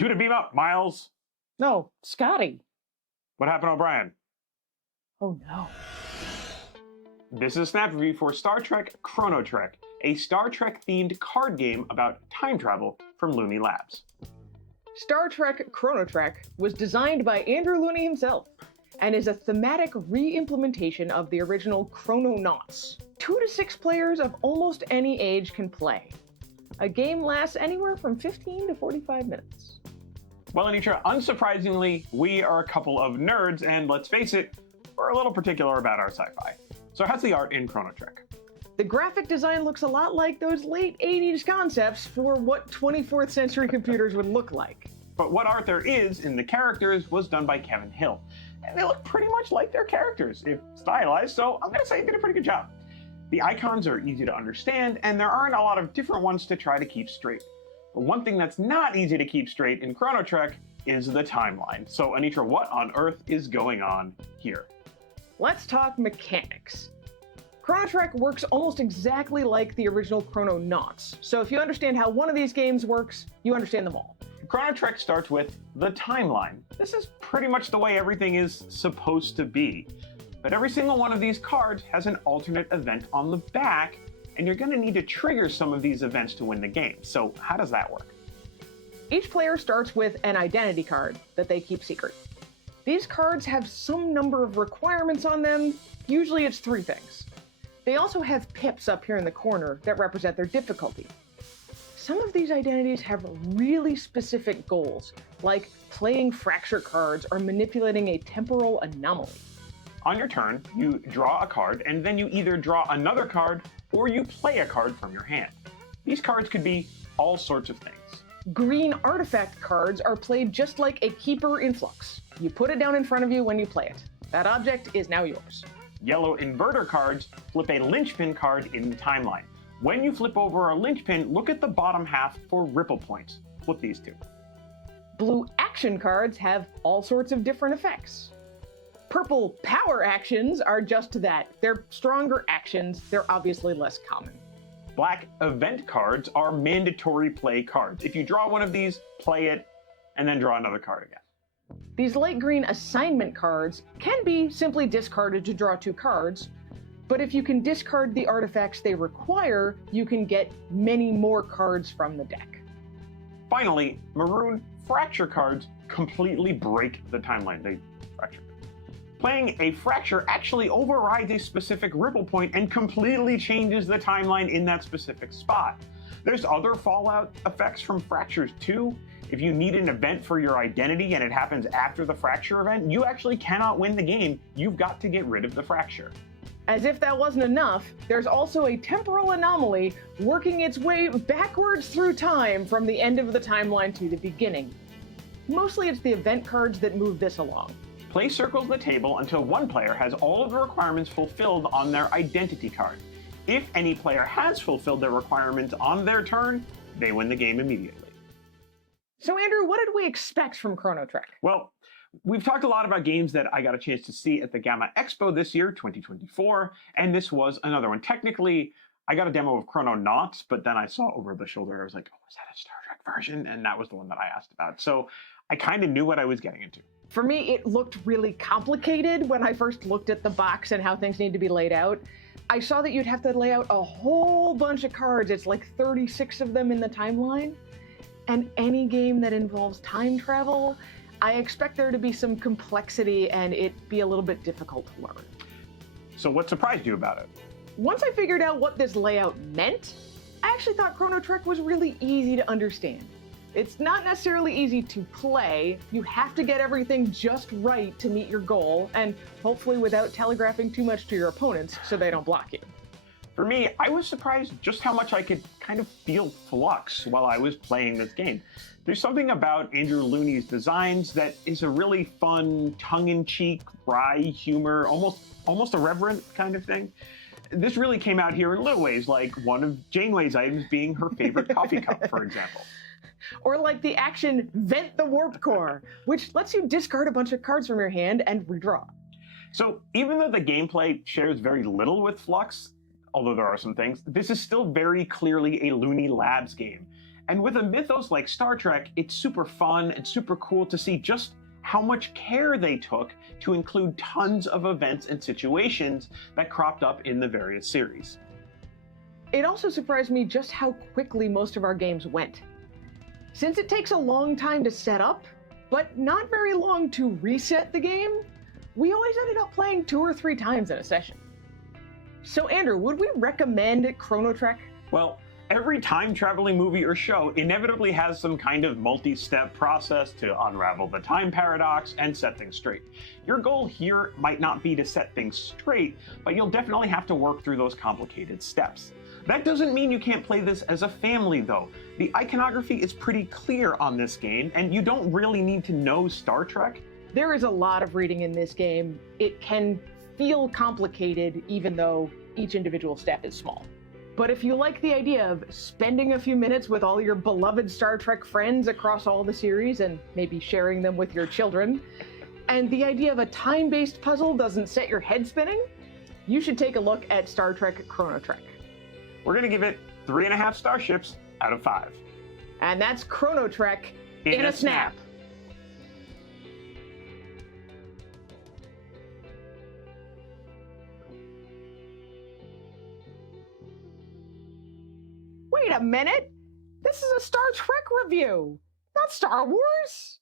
Two to beam up, Miles. No, Scotty. What happened, O'Brien? Oh no. This is a snap review for Star Trek Chrono-Trek, a Star Trek themed card game about time travel from Looney Labs. Star Trek Chrono-Trek was designed by Andrew Looney himself and is a thematic re-implementation of the original Chrononauts. 2 to 6 players of almost any age can play. A game lasts anywhere from 15 to 45 minutes. Well, Anitra, unsurprisingly, we are a couple of nerds, and let's face it, we're a little particular about our sci-fi. So how's the art in Chrono-Trek? The graphic design looks a lot like those late 80s concepts for what 24th century computers would look like. But what art there is in the characters was done by Kevin Hill. And they look pretty much like their characters, if stylized, so I'm gonna say he did a pretty good job. The icons are easy to understand, and there aren't a lot of different ones to try to keep straight. But one thing that's not easy to keep straight in Chrono-Trek is the timeline. So Anitra, what on earth is going on here? Let's talk mechanics. Chrono-Trek works almost exactly like the original Chrononauts, so if you understand how one of these games works, you understand them all. Chrono-Trek starts with the timeline. This is pretty much the way everything is supposed to be. But every single one of these cards has an alternate event on the back, and you're going to need to trigger some of these events to win the game. So how does that work? Each player starts with an identity card that they keep secret. These cards have some number of requirements on them. Usually it's 3 things. They also have pips up here in the corner that represent their difficulty. Some of these identities have really specific goals, like playing fracture cards or manipulating a temporal anomaly. On your turn, you draw a card, and then you either draw another card or you play a card from your hand. These cards could be all sorts of things. Green artifact cards are played just like a keeper influx. You put it down in front of you when you play it. That object is now yours. Yellow inverter cards flip a linchpin card in the timeline. When you flip over a linchpin, look at the bottom half for ripple points. Flip these two. Blue action cards have all sorts of different effects. Purple power actions are just that. They're stronger actions. They're obviously less common. Black event cards are mandatory play cards. If you draw one of these, play it, and then draw another card again. These light green assignment cards can be simply discarded to draw 2 cards, but if you can discard the artifacts they require, you can get many more cards from the deck. Finally, maroon fracture cards completely break the timeline. They fracture. Playing a fracture actually overrides a specific ripple point and completely changes the timeline in that specific spot. There's other fallout effects from fractures too. If you need an event for your identity and it happens after the fracture event, you actually cannot win the game. You've got to get rid of the fracture. As if that wasn't enough, there's also a temporal anomaly working its way backwards through time from the end of the timeline to the beginning. Mostly it's the event cards that move this along. Play circles the table until one player has all of the requirements fulfilled on their identity card. If any player has fulfilled their requirements on their turn, they win the game immediately. So Andrew, what did we expect from Chrono-Trek? Well, we've talked a lot about games that I got a chance to see at the Gamma Expo this year, 2024, and this was another one. Technically, I got a demo of Chrononauts, but then I saw over the shoulder, I was like, oh, is that a Star Trek version? And that was the one that I asked about. So I kind of knew what I was getting into. For me, it looked really complicated when I first looked at the box and how things need to be laid out. I saw that you'd have to lay out a whole bunch of cards. It's like 36 of them in the timeline. And any game that involves time travel, I expect there to be some complexity and it be a little bit difficult to learn. So what surprised you about it? Once I figured out what this layout meant, I actually thought Chrono-Trek was really easy to understand. It's not necessarily easy to play. You have to get everything just right to meet your goal, and hopefully without telegraphing too much to your opponents so they don't block you. For me, I was surprised just how much I could kind of feel flux while I was playing this game. There's something about Andrew Looney's designs that is a really fun, tongue-in-cheek, wry humor, almost irreverent kind of thing. This really came out here in little ways, like one of Janeway's items being her favorite coffee cup, for example. Or like the action Vent the Warp Core, which lets you discard a bunch of cards from your hand and redraw. So even though the gameplay shares very little with Flux, although there are some things, this is still very clearly a Looney Labs game. And with a mythos like Star Trek, it's super fun and super cool to see just how much care they took to include tons of events and situations that cropped up in the various series. It also surprised me just how quickly most of our games went. Since it takes a long time to set up, but not very long to reset the game, we always ended up playing 2 or 3 times in a session. So Andrew, would we recommend Chrono-Trek? Well, every time-traveling movie or show inevitably has some kind of multi-step process to unravel the time paradox and set things straight. Your goal here might not be to set things straight, but you'll definitely have to work through those complicated steps. That doesn't mean you can't play this as a family, though. The iconography is pretty clear on this game, and you don't really need to know Star Trek. There is a lot of reading in this game. It can feel complicated, even though each individual step is small. But if you like the idea of spending a few minutes with all your beloved Star Trek friends across all the series and maybe sharing them with your children, and the idea of a time-based puzzle doesn't set your head spinning, you should take a look at Star Trek Chrono-Trek. We're going to give it 3.5 starships out of 5. And that's Chrono-Trek in a snap. Wait a minute! This is a Star Trek review, not Star Wars!